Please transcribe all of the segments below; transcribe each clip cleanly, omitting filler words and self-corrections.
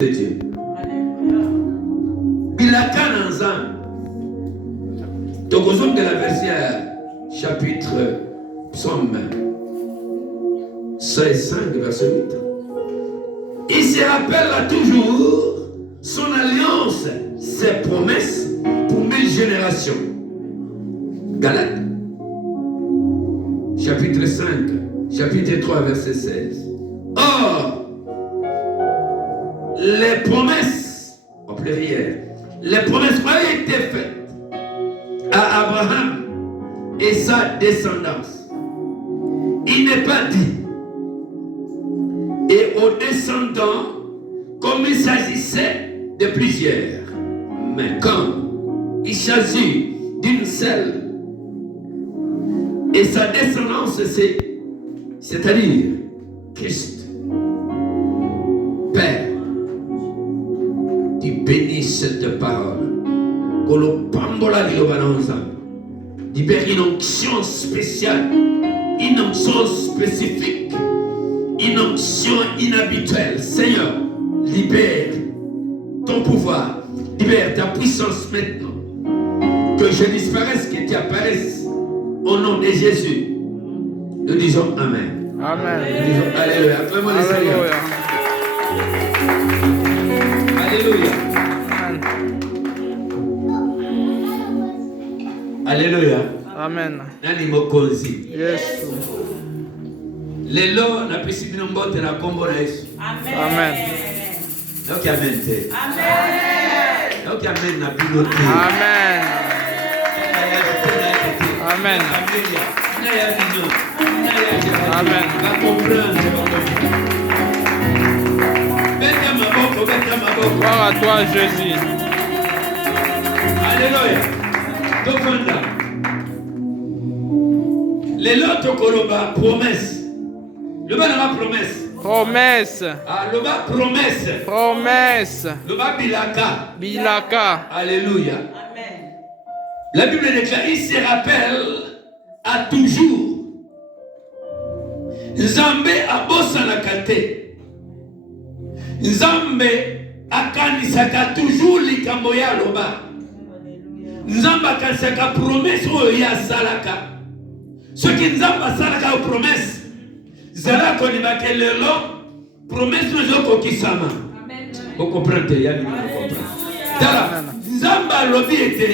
de Dieu. Bilaka Nanzan. Donc, aux hommes de la verset chapitre psaume 105, verset 8. Il se rappelle toujours son alliance, ses promesses pour 1000 générations. Galates, chapitre 5, chapitre 3, verset 16. Or, les promesses, au pluriel, les promesses ont été faites à Abraham et sa descendance. Il n'est pas dit et aux descendants comme il s'agissait de plusieurs, mais comme il s'agit d'une seule et sa descendance c'est-à-dire Christ. Père, tu bénis cette parole. Libère une onction spéciale, une onction spécifique, une onction inhabituelle. Seigneur, libère ton pouvoir, libère ta puissance maintenant. Que je disparaisse, que tu apparaisses. Au nom de Jésus, nous disons Amen. Amen. Nous disons Alléluia. Vraiment les Seigneurs. Alléluia. Alléluia. Amen. Nani mokonzi. Yes. Lelo na pesi bino mbote na kombo na Yesu. Amen. Donc amen te. Amen. Donc amen na bino te. Amen. Amen. Amen. Gloire à toi, Jésus. Alléluia. Tofanda. Lelo tokoloba promesse. Le bas n'a promesse. Promesse. Ah, le bas promesse. Promesse. Le bas bilaka. Bilaka. Alléluia. Amen. La Bible déclare, il se rappelle à toujours. Nzambe abosanaka te. Nzambe akanisaka toujours likambo ya loba. Nzambe akanisaka promesse oyo ya salaka. Soki Nzambe asalaka o promesse, zala konibake lelo promesse oyo kokisama. Vous comprenez, ya bino comprendre. Tala, Nzambe alobi ete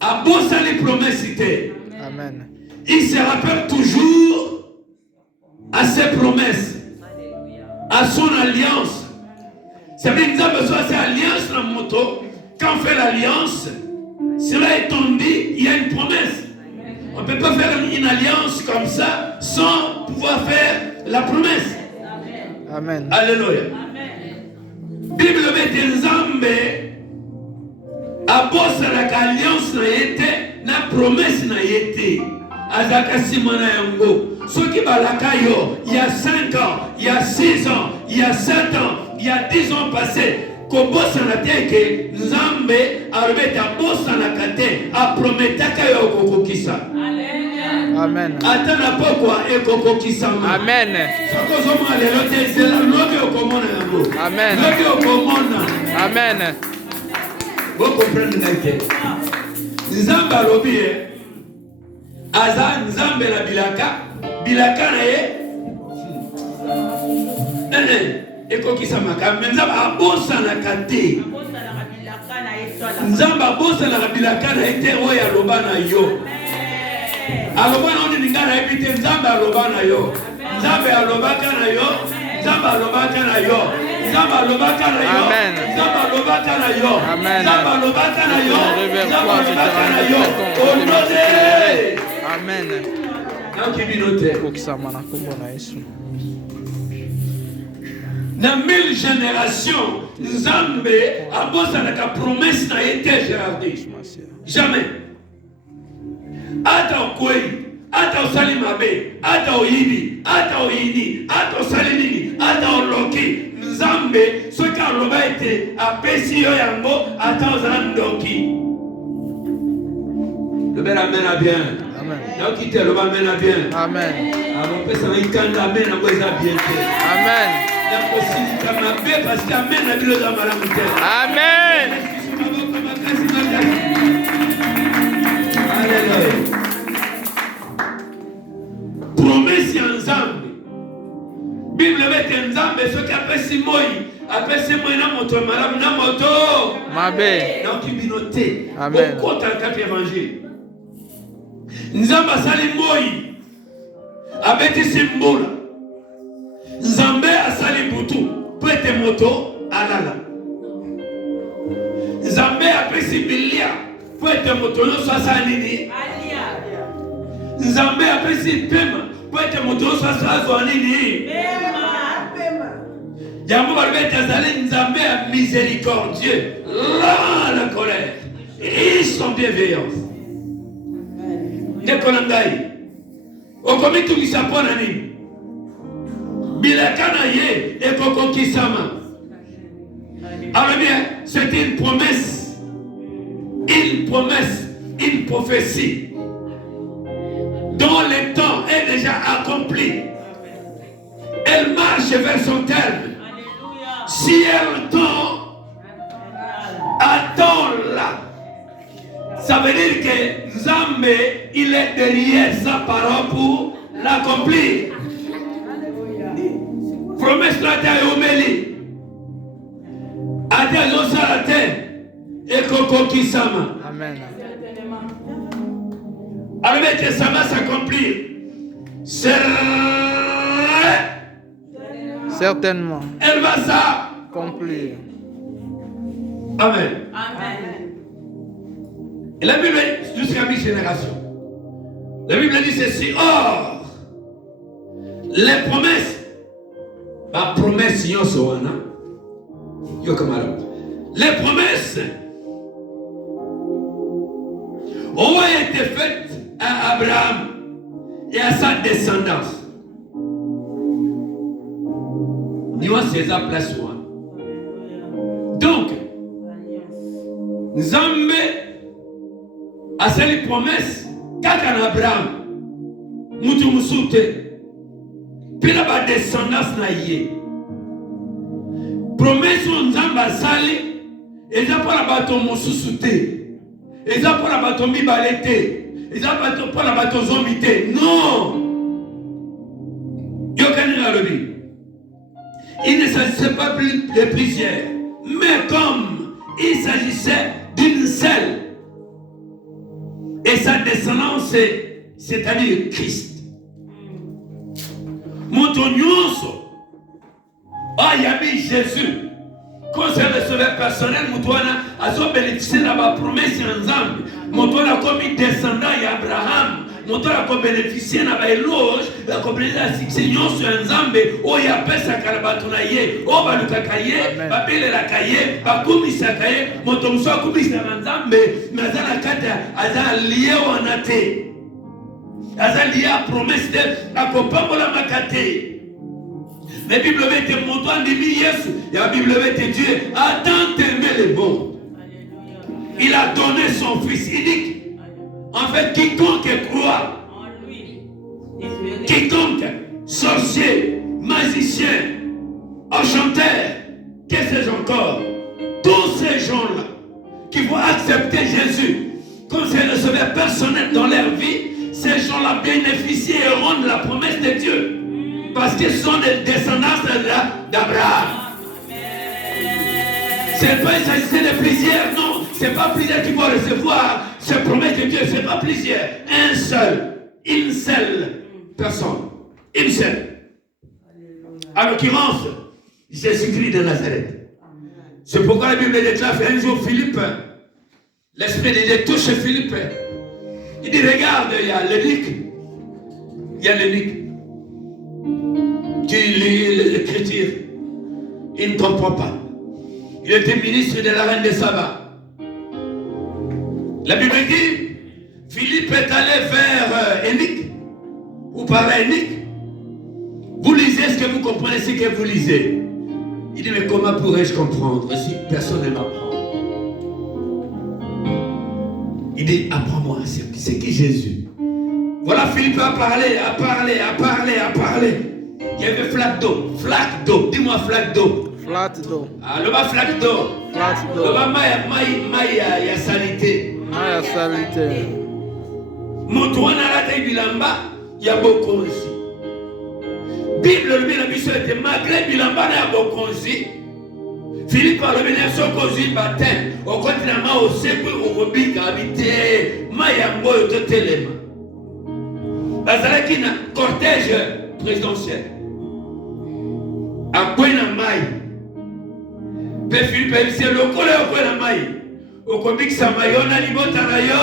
abosali promesse te. Amen. Il se rappelle toujours à ses promesses, à son alliance. C'est bien que nous avons besoin de cette alliance dans moto. Quand on fait l'alliance, cela étant dit, il y a une promesse. On ne peut pas faire une alliance comme ça sans pouvoir faire la promesse. Amen. Alléluia. Bible met Nzambe abosalaka alliance na yete na promesse na yete. Azaka simona yango. Soki balaka yo, il y a 5 ans, il y a 6 ans, il y a 7 ans, il y a 10 ans passés. Kobosana teke Nzambe arobeta bosanaka te aprometaka yo kokokisa. Amen. Atana pokwa ekokokisa. Amen. Sokozoma lelo te zela lobi okomona yango. Amen. Lobi okomona. Amen. Vous comprenez nake. Nzambe alobi aza Nzambe na bilaka na ye. Ekokisama mais Nzambe abosanaka te. Nzambe abosanaka bilaka na ye te oyo aloba na yo. Aloba na oni ninga na yebi te Nzambe aloba na yo. Nzambe alobaka na yo. Nzambe alobaka na yo. Nzambe alobaka na yo. Nzambe alobaka na yo. Nzambe alobaka na yo. Nzambe alobaka na yo. Onode. Amen. Donc binote. Kokisama na kombo na Yesu. Dans 1000 générations, Nzambe abosanaka promesse na yete Gérardie. Jamais. Ata okwei, ata osali mabe, ata oyibi, ata oyini, ata osali nini, ata oloki. Nzambe soki aloba ete apesi yo yango ata ozala ndoki. Lobela mena bien. Amen. Donc il te loba mena bien. Amen. Amen. Amen. Amen. Promesse en Nzambe. Bible met Nzambe ce qui appelle Simoi. Appelle Simoi na moto malamu na moto. Mabe. Donc il binote. Amen. Au côté de l'évangile. Nzambe asali moi. Abeti simbola. Nzambe asali butu. Pete moto alala. Nzambe apesi bilia. Pete moto no sasa nini? Alia. Nzambe apesi pema. Pete moto no sasa zo nini? Pema. Jambo balbete azali Nzambe miséricordieux. Là la colère. Et son bienveillance. Nekonangai. Okomi tukisapona nini? Bilakana ye ekoko kisama. Alors bien, c'est une promesse, une prophétie dont le temps est déjà accompli. Elle marche vers son terme. Si elle attend là, ça veut dire que Nzambe, il est derrière sa parole pour l'accomplir. Promesse la terre omeli. Adia la terre et koko kisama. Amen. Avec que ça va s'accomplir. Certainement. Elle va s'accomplir. Amen. Amen. Et la Bible dit jusqu'à mi-génération. La Bible dit ceci. Or, les promesses. Ma promesse, yo soana. Yo kamara. Les promesses ont été faites à Abraham et à sa descendance. Nous c'est sa place. Donc, Nzambe a fait les promesses qu'à Abraham, mutu musute, puis la descendance na yé. Promesse Nzambe a sali, et ça pour la bateau mususute, et ça pour la bateau mibalete, et ça pour la bateau zombité. Non! Yokani la lobi. Il ne s'agissait pas plus de plusieurs, mais comme il s'agissait d'une seule. Et sa descendance, c'est-à-dire Christ. Montonioso, Ayami Jésus, concerne le sauveur personnel, Moutouana a son bénéficié de la promesse ensemble. Moutouana comme descendant d'Abraham. Moutouana a bénéficié de l'éloge, la compréhension de la succession sur ensemble. Oh, il y a pesa Kalabatunaye, oh, Balukakaye, Babele la Kaye, Bakumi Sakaye, Motomso Kumi Samanzambe, Mazana Kata, Azan lié au Anate. Azan lié à promesse de la Kopambola Makate. La Bible met mon doigt de Yesu. La Bible met Dieu a tant aimé les bons. Il a donné son fils unique. En fait, quiconque croit, quiconque, sorcier, magicien, enchanteur, qu'est-ce que c'est encore? Tous ces gens-là qui vont accepter Jésus comme c'est le sauveur personnel dans leur vie, ces gens-là bénéficient et auront de la promesse de Dieu. Parce qu'ils sont des descendants d'Abraham. C'est pas s'agissait de plusieurs, non. C'est pas plusieurs qui vont recevoir cette promesse de Dieu. C'est pas plusieurs. Un seul. Une seule personne. Une seule. En l'occurrence, Jésus-Christ de Nazareth. C'est pourquoi la Bible déclare un jour Philippe, l'Esprit de Dieu touche Philippe. Il dit, regarde, il y a l'eunuque. Il y a l'eunuque. Tu lis l'écriture, il ne comprend pas. Il était ministre de la reine de Saba. La Bible dit, Philippe est allé vers Énique, ou par Énique. Vous lisez ce que vous comprenez, ce que vous lisez. Il dit, mais comment pourrais-je comprendre si personne ne m'apprend? Il dit, apprends-moi, c'est qui Jésus? Voilà, Philippe a parlé. Il y avait flaque d'eau. Flaque d'eau. Dis-moi flaque d'eau. Flat d'eau. Ah, le bas flaque d'eau. Flat Le d'eau. bas maï ya salité. Maya salité. Moto wana alata bilamba ya bokonzi. Bible le biso était malgré bilamba na bokonzi. Philippe a levé son cosy baptême. Au continent au secours au robika habité. Mayambo de Telema. Bazalaki na cortège présidentiel. A Buena Mai. Pe Philippe a dit le col au Buena Mai. Au comique Samayona libota na yo.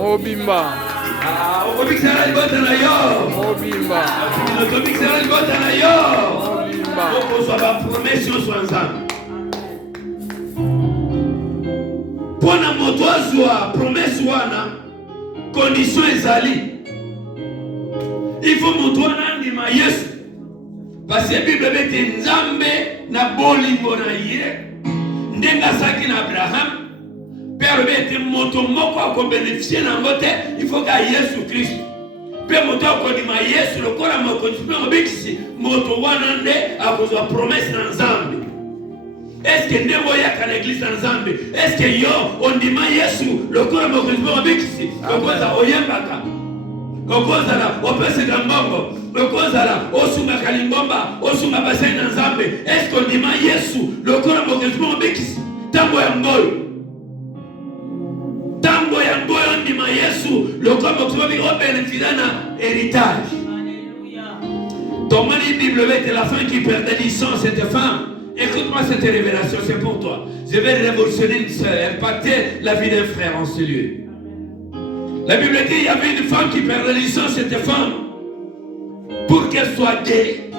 Obimba. Au comique Samayona libota na yo. Obimba. Le comique Samayona libota na yo. Obimba. On soit la promesse sur ensemble. Pour na moto azwa promesse wana condition ezali. Il faut moto wana ndima Yesu. Parce que Bible bete nzambe na bolingo na ye. Ndenga saki na Abraham. Père bete moto moko a bénéficier na ngote, il faut que Yesu Christ. Père moto ko ndima Yesu lokola moko ndima bikisi moto wana nde akozwa promesse na nzambe. Est-ce que ndemo yaka na église na nzambe? Est-ce que yo ondima Yesu lokola moko ndima bikisi lokola oyembaka? Okozala opeseka mbongo, okozala osunga kalingomba, osunga basai na nzambe. Est-ce qu'on ndima Yesu lokola moko ndima bikisi? Tango ya ngoyo. Tango ya ngoyo ndima Yesu lokola moko ndima bikisi bénéficie na héritage. Alléluia. Ton mari Bible était la femme qui perdait licence cette femme. Écoute-moi cette révélation, c'est pour toi. Je vais révolutionner une sœur, impacter la vie d'un frère en ce lieu. La Bible dit qu'il y avait une femme qui perdait licence, cette femme, pour qu'elle soit guérie,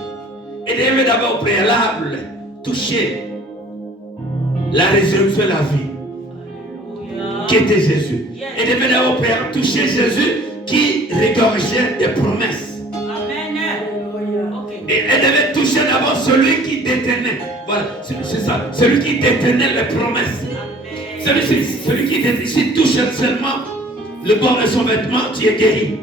elle devait d'abord au préalable toucher la résurrection de la vie, qui était Jésus. Elle devait d'abord au préalable toucher Jésus qui regorgeait des promesses. Et elle devait toucher d'abord celui qui détenait. Voilà, c'est ça. Celui qui détenait les promesses. Celui qui détenait. Si tu touches seulement le bord de son vêtement, tu es guéri.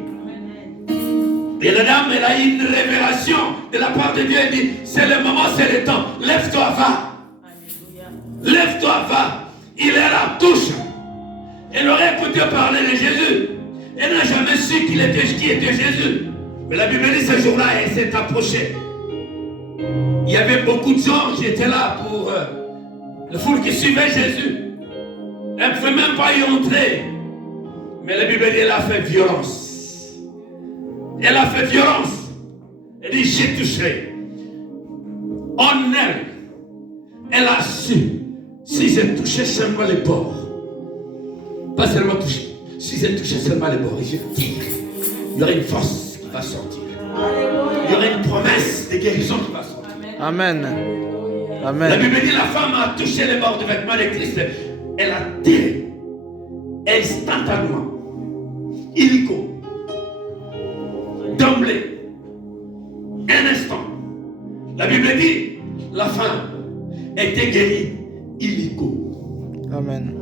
Et la dame, elle a eu une révélation de la part de Dieu. Elle dit, c'est le moment, c'est le temps. Lève-toi, va. Lève-toi, va. Il est là, touche. Elle aurait écouté parler de Jésus. Elle n'a jamais su qui était Jésus. Mais la Bible dit ce jour-là, elle s'est approchée. Il y avait beaucoup de gens qui étaient là pour le foule qui suivait Jésus. Elle ne pouvait même pas y entrer. Mais la Bible dit qu'elle a fait violence. Elle a fait violence. Elle dit, j'ai touché. En elle, elle a su. Si j'ai touché seulement les bords. Pas seulement touché. Si j'ai touché seulement les bords, je tire. Il y aura une force qui va sortir. Il y aura une promesse de guérison qui va sortir. Amen. Amen. La Bible dit la femme a touché les bords du vêtement de Christ. Elle a tiré. Instantanément. Illico. D'emblée. Un instant. La Bible dit la femme était guérie illico. Amen.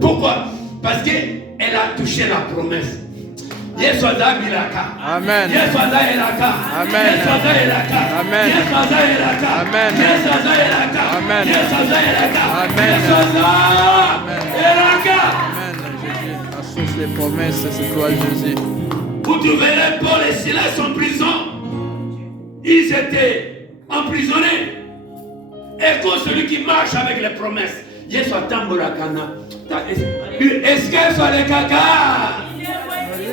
Pourquoi? Parce qu'elle a touché la promesse. Yesu azabilaka. Amen. Yesu azaelaka. Amen. Yesu azaelaka. Amen. Yesu azaelaka. Amen. Yesu azaelaka. Amen. Yesu azaelaka. Amen. Yesu azaelaka. Amen. Jésus, la source des promesses, c'est toi, Jésus. Vous trouverez Paul et Silas en prison. Ils étaient emprisonnés. Et quand celui qui marche avec les promesses, Yesu atambolakana. Est-ce qu'elle soit le caca?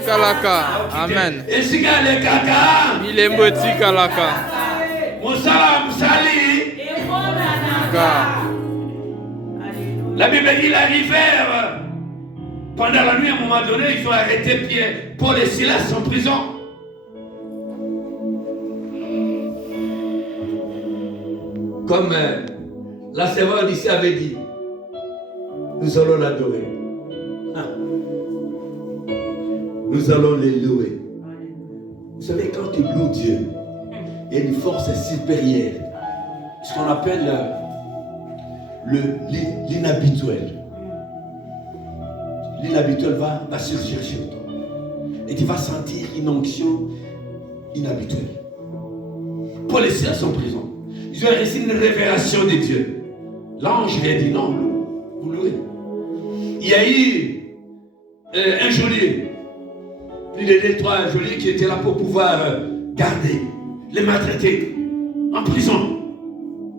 Kalaka. Amen. Est-ce qu'elle est caca? Il est moti Kalaka. Moussala Moussali. La Bible dit la rivière. Pendant la nuit, à un moment donné, ils ont arrêté Pierre, Paul et Silas en prison. Comme la servante ici avait dit, nous allons l'adorer. Nous allons les louer. Vous savez, quand tu loues Dieu, il y a une force supérieure. Ce qu'on appelle l'inhabituel. L'inhabituel va surgir sur toi. Et tu vas sentir une onction inhabituelle. Paul et Silas en prison. Ils ont reçu une révélation de Dieu. L'ange vient dire non, vous louez. Il y a eu un geôlier, plus de 2-3 geôliers qui étaient là pour pouvoir garder les maltraités en prison,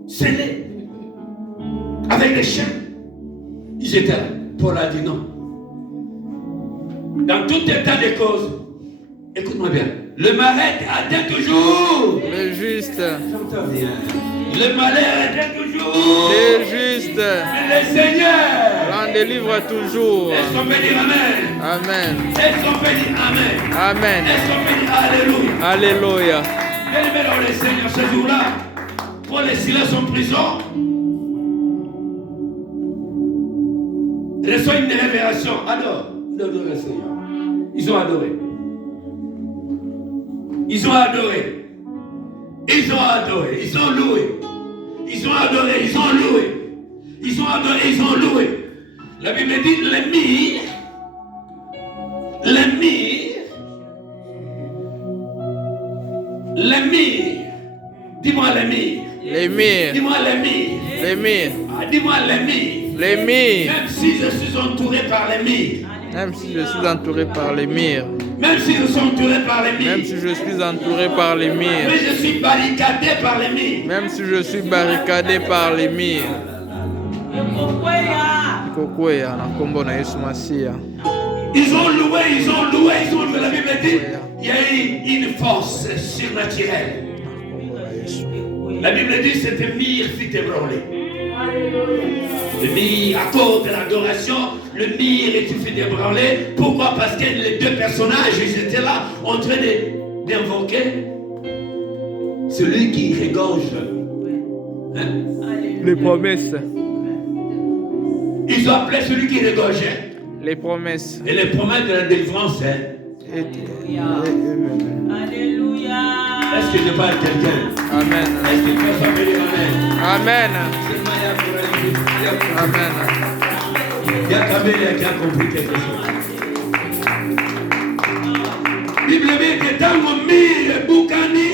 scellés, avec des chiens. Ils étaient là. Paul a dit non. Dans tout état de cause, écoute-moi bien, le malheur atteint toujours. Le juste. J'entends bien. Le malheur atteint toujours. Le juste. Le Seigneur. L'en délivre toujours. Est-ce qu'on peut dire Amen? Amen. Est-ce qu'on peut dire Amen? Amen. Est-ce qu'on peut dire Alléluia? Alléluia. Bien-aimés dans le Seigneur, ce jour-là, Paul et Silas en prison, reçoivent une révélation. Alors, ils adorent le Seigneur. Ils ont adoré. Ils ont adoré. Ils ont adoré. Ils ont loué. Ils ont adoré. Ils ont loué. Ils ont adoré. Ils ont loué. La Bible dit l'émir. Dis-moi l'émir. L'émir. Dis-moi l'émir. L'émir. Dis-moi l'émir. L'émir. Même si je suis entouré par l'émir. Même si je suis entouré par l'émir. Même si je suis entouré par l'émir. Même si je suis entouré par l'émir. Mais je suis barricadé par l'émir. Même si je suis barricadé par l'émir. Kokwea na kombo na Yesu Masia. Ils ont loué, ils ont loué, ils ont loué. La Bible dit, il y a eu une force surnaturelle. La Bible dit, cet émir fit ébranler. Le mire, à cause de l'adoration, le mire et tu fais ébranler. Pourquoi? Parce que les deux personnages, ils étaient là, en train d'invoquer celui qui regorge. Hein? Les promesses. Ils ont appelé celui qui regorgeait. Les promesses. Et les promesses de la délivrance. Hein? Alléluia. Est-ce que je parle à quelqu'un? Amen. Est-ce que tu peux s'appeler Amen? Amen. Amen. Il y a Camélia qui a compris quelque chose. Bible dit que dans le mire, Boukani,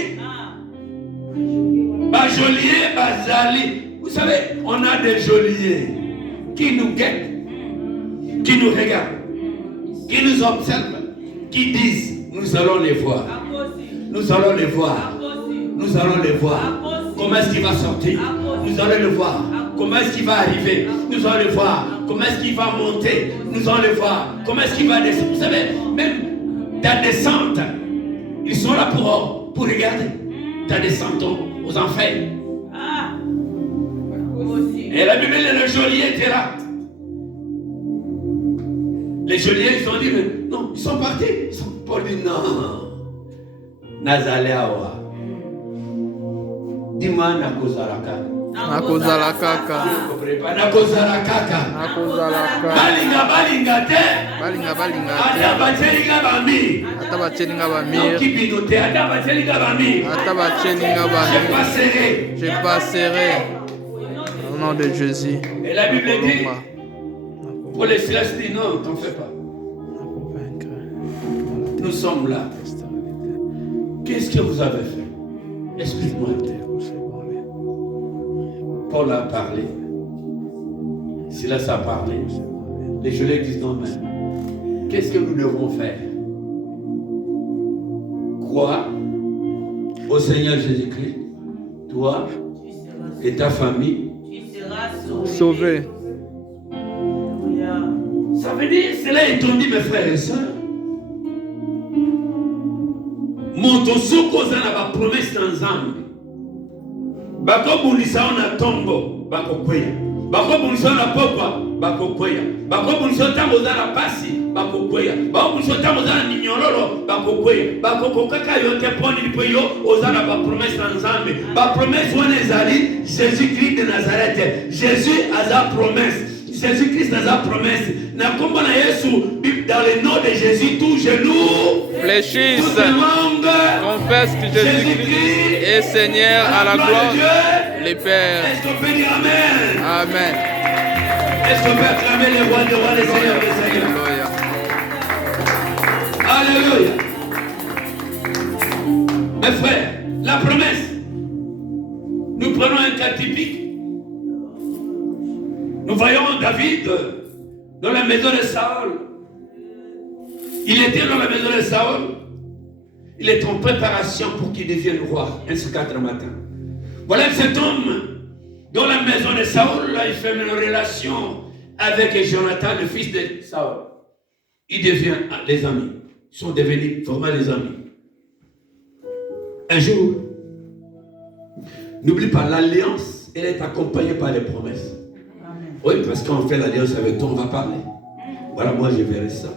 Bajolier, Bazali. Vous savez, on a des geôliers qui nous guettent, qui nous regardent, qui nous observent, qui disent, nous allons les voir. Nous allons les voir. Nous allons les voir. Comment est-ce qu'il va sortir? Nous allons le voir. Comment est-ce qu'il va arriver? Nous allons le voir. Comment est-ce qu'il va monter? Nous allons le voir. Comment est-ce qu'il va descendre? Vous savez, même ta descente, ils sont là pour regarder. Ta descente aux enfers. Et la Bible, le geôlier était là. Les geôliers, ils ont dit, mais non, ils sont partis. Ils sont pas dit, non. Nazaleawa. Dis-moi, Nakozalaka. Nakozala kaka. Nakozala kaka. Nakozala kaka. Balinga te. Balinga Ata bachelinga bambi. Ata bachelinga bamir. Kibinote. Ata bachelinga bambi. Ata bachelinga Je bamir. passerai. Je passerai. Au nom de Jésus. Et la Bible dit, pour les Silas dit non, t'en fais pas. Nous sommes là. Qu'est-ce que vous avez fait? Explique-moi. Paul a parlé. Silas a parlé. Les geôliers disent non, mais qu'est-ce que nous devons faire? Croire au Seigneur Jésus-Christ, toi et ta famille. Sauvé. Ça veut dire, cela est dit, mes frères et sœurs. Motosoko zana ba promesse na Nzambe. Bako bulisa na tombo bako kweya. Bako bulisa na pokwa bako kweya. Bako bulisa tambo zana pasi bako kweya. Bako bulisa tambo zana ninyololo bako kweya. Bako kokaka yote poni lipo yo ozana ba promesse na Nzambe. Ba promesse wana ezali Jésus-Christ de Nazareth. Jésus a sa promesse. Jésus-Christ a sa promesse. Na kombo na Yesu, dans le nom de Jésus, tout genou Fléchisse. toute langue Confesse que Jésus-Christ est Seigneur à la gloire les Pères. Est-ce qu'on peut dire Amen? Amen. Est-ce qu'on peut acclamer les rois des rois, les seigneurs des seigneurs? Alléluia. Alléluia. Mes frères, la promesse cas typique. Nous voyons David dans la maison de Saül. Il était dans la maison de Saül. Il est en préparation pour qu'il devienne roi, un ce 4 matin. Voilà cet homme dans la maison de Saül, là, il fait une relation avec Jonathan, le fils de Saül. Il devient les amis. Ils sont devenus vraiment les amis. Un jour, n'oublie pas, l'alliance, elle est accompagnée par les promesses. Amen. Oui, parce qu'on fait l'alliance avec toi, on va parler. Voilà, moi je verrai ça.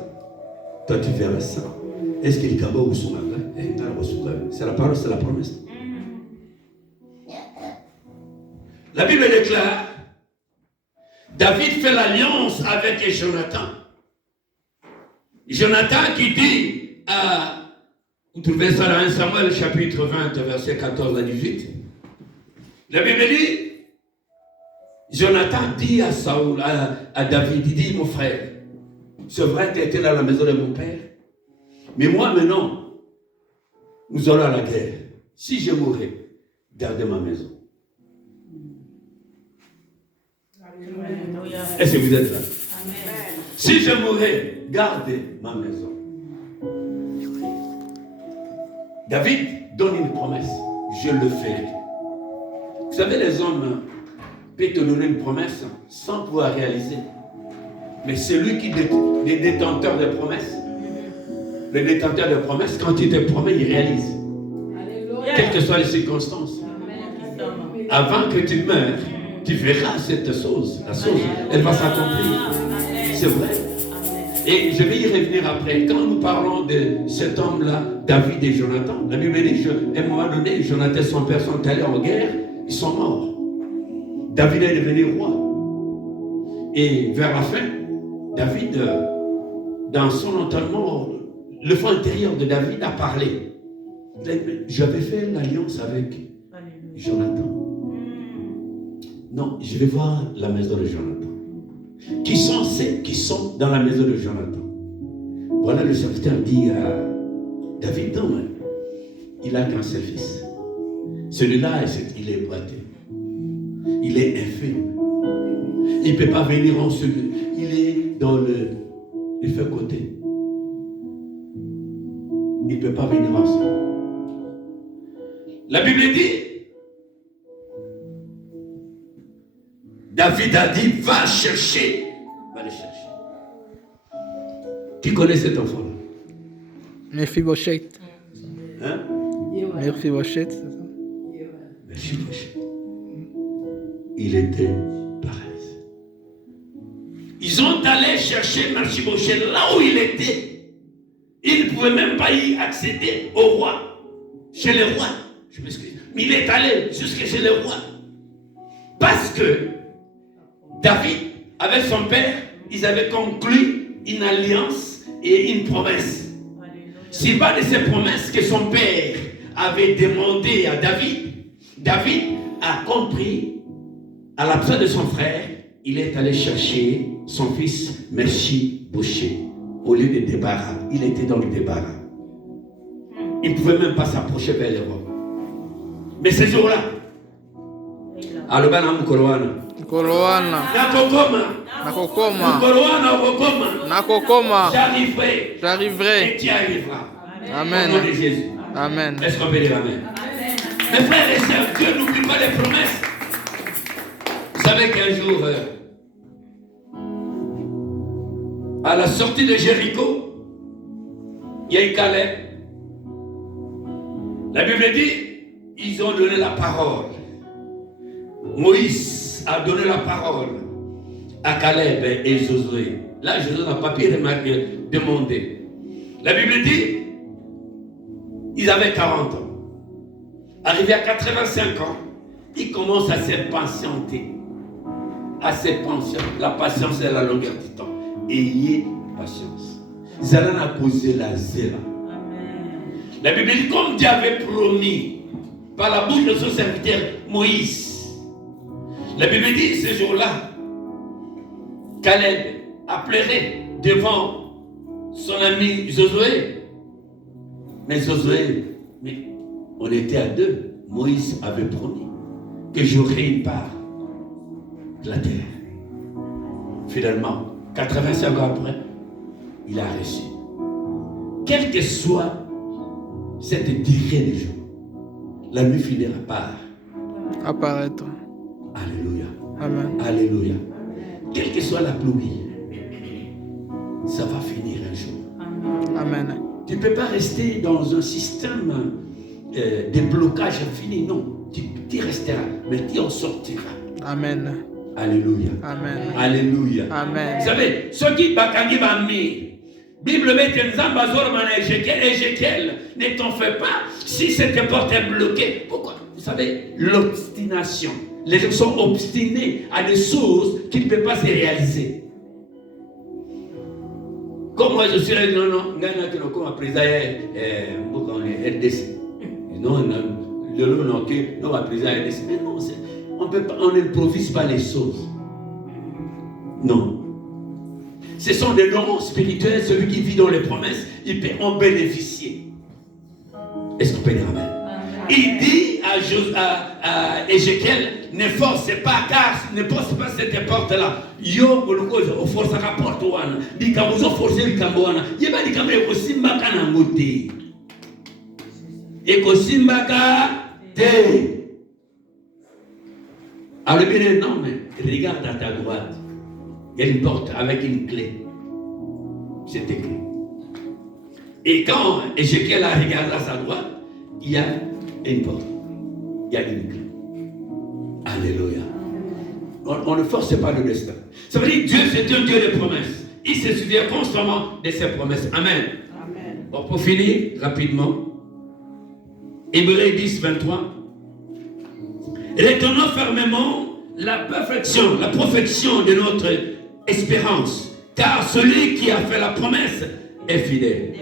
Toi tu verras ça. Est-ce qu'il y a ou son c'est la parole, c'est la promesse. La Bible déclare, David fait l'alliance avec Jonathan. Jonathan qui dit vous trouvez ça dans 1 Samuel chapitre 20 verset 14 à 18. La Bible dit, Jonathan dit à Saül, à David, il dit, mon frère, c'est vrai que tu étais dans la maison de mon père, mais moi maintenant, nous allons à la guerre. Si je mourrais, gardez ma maison. Est-ce que vous êtes là? Amen. Si je mourrais, gardez ma maison. David donne une promesse. Je le ferai. Vous savez, les hommes peuvent te donner une promesse sans pouvoir réaliser. Mais celui qui est détenteur de promesses, le détenteur de promesses, quand il te promet, il réalise. Alléluia. Quelles que soient les circonstances. Amen. Avant que tu meurs, tu verras cette chose. La chose, elle va s'accomplir. C'est vrai. Et je vais y revenir après. Quand nous parlons de cet homme-là, David et Jonathan, la Bible dit qu'à un moment donné, Jonathan et son père sont allés en guerre, ils sont morts. David est devenu roi. Et vers la fin, David, dans son entraînement, le fond intérieur de David a parlé. J'avais fait l'alliance avec Jonathan. Non, je vais voir la maison de Jonathan. Qui sont ceux qui sont dans la maison de Jonathan? Voilà, le serviteur dit à David, non, il a qu'un seul fils. Celui-là, il est boité. Il est infime. Il ne peut pas venir en celui. Il est dans le fait côté. Il ne peut pas venir en celui. La Bible dit, David a dit, va chercher. Va le chercher. Qui connaît cet enfant-là? Mephibosheth. Hein? Mephibosheth, c'est ça? Mephibosheth. Il était paralysé. Ils ont allé chercher Mephibosheth là où il était. Il ne pouvait même pas y accéder au roi. Chez le roi. Je m'excuse. Mais il est allé jusque chez le roi. Parce que David, avec son père, ils avaient conclu une alliance et une promesse. C'est pas de ces promesses que son père avait demandé à David. David a compris, à l'absence de son frère, il est allé chercher son fils Mephibosheth au lieu de débarras. Il était dans le débarras. Il ne pouvait même pas s'approcher vers les rois. Mais ce jour-là, Alobana Mukolowana. Kolowana. Nakokoma. J'arriverai. Et tu arriveras. Amen. Au nom de Jésus. Amen. Est-ce qu'on peut dire Amen? Mes frères et sœurs, Dieu n'oublie pas les promesses. Vous savez qu'un jour, à la sortie de Jéricho, il y a eu Caleb. La Bible dit, ils ont donné la parole. Moïse a donné la parole à Caleb et Josué. Là, Josué n'a pas pu demander. La Bible dit, ils avaient 40 ans. Arrivé à 85 ans, ils commencent à se patienter. À se patienter. La patience est la longueur du temps. Ayez patience. Zala n'a causé la zéla. La Bible dit, comme Dieu avait promis par la bouche de son serviteur Moïse. La Bible dit, ce jour-là, Caleb a pleuré devant son ami Josué. Mais Josué, on était à deux. Moïse avait promis. que j'aurai une part de la terre. Finalement, 85 ans après, il a reçu. Quel que soit cette durée des jours, la nuit finira par apparaître. Alléluia. Amen. Alléluia. Quelle que soit la pluie, ça va finir un jour. Amen. Tu ne peux pas rester dans un système de blocage infini. Non, tu resteras, mais tu en sortiras. Amen. Alléluia. Amen. Alléluia. Amen. Vous savez, ceux qui bakangi bami, Bible met Nzamba Zormana Ézéchiel, ne t'en fais pas si cette porte est bloquée. Pourquoi? Vous savez, l'obstination. Les gens sont obstinés à des choses qui ne peuvent pas se réaliser. Comme moi je suis là, non, comme un président RDC. Non, un président RDC. Mais non, on n'improvise pas les choses. Non. Ce sont des dons spirituels. Celui qui vit dans les promesses, il peut en bénéficier. Est-ce qu'on peut dire amen? Il dit à Ézéchiel, ne force pas, car ne force pas cette porte-là. Yo, on force la porte. Dit quand vous forcez le camboana, il y a des caméras aussi mbaka n'angote. Et aussi mbaka te. Alors bien non, mais regarde à ta droite. Il y a une porte avec une clé. C'est écrit. Et quand Ézéchiel a regardé à sa droite, il y a une porte. Il y a une clé. Alléluia. On ne force pas le destin. Ça veut dire que Dieu, c'est un Dieu de promesses. Il se souvient constamment de ses promesses. Amen. Amen. Bon, pour finir, rapidement, Hébreux 10, 23. Retenons fermement la perfection de notre espérance, car celui qui a fait la promesse est fidèle.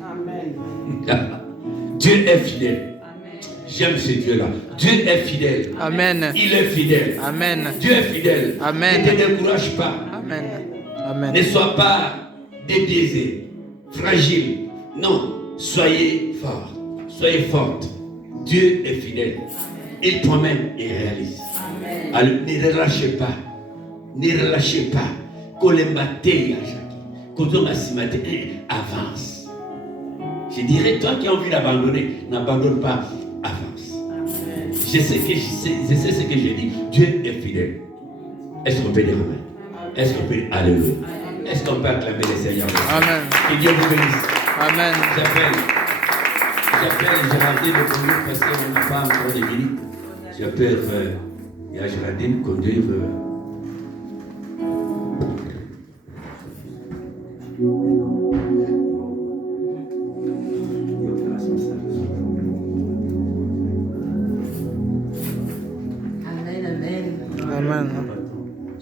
Amen. Dieu est fidèle. J'aime ce Dieu-là. Dieu est fidèle. Amen. Il est fidèle. Amen. Dieu est fidèle. Amen. Ne te décourage pas. Amen. Amen. Ne sois pas débiaisé, fragile. Non, soyez fort. Soyez forte. Dieu est fidèle. Il promet et réalise. Alors, ne relâchez pas. Ne relâchez pas. Avance. Je dirais, toi qui as envie d'abandonner, n'abandonne pas. Avance. Je sais ce que j'ai dit. Dieu est fidèle. Est-ce qu'on peut dire amen? Est-ce qu'on peut dire alléluia? Est-ce qu'on peut acclamer le Seigneur? Amen. Que Dieu vous bénisse. Amen. J'appelle Géraldine de conduire parce qu'on n'a pas encore de minutes. J'appelle Géraldine de conduire. Amen, amen. Amen.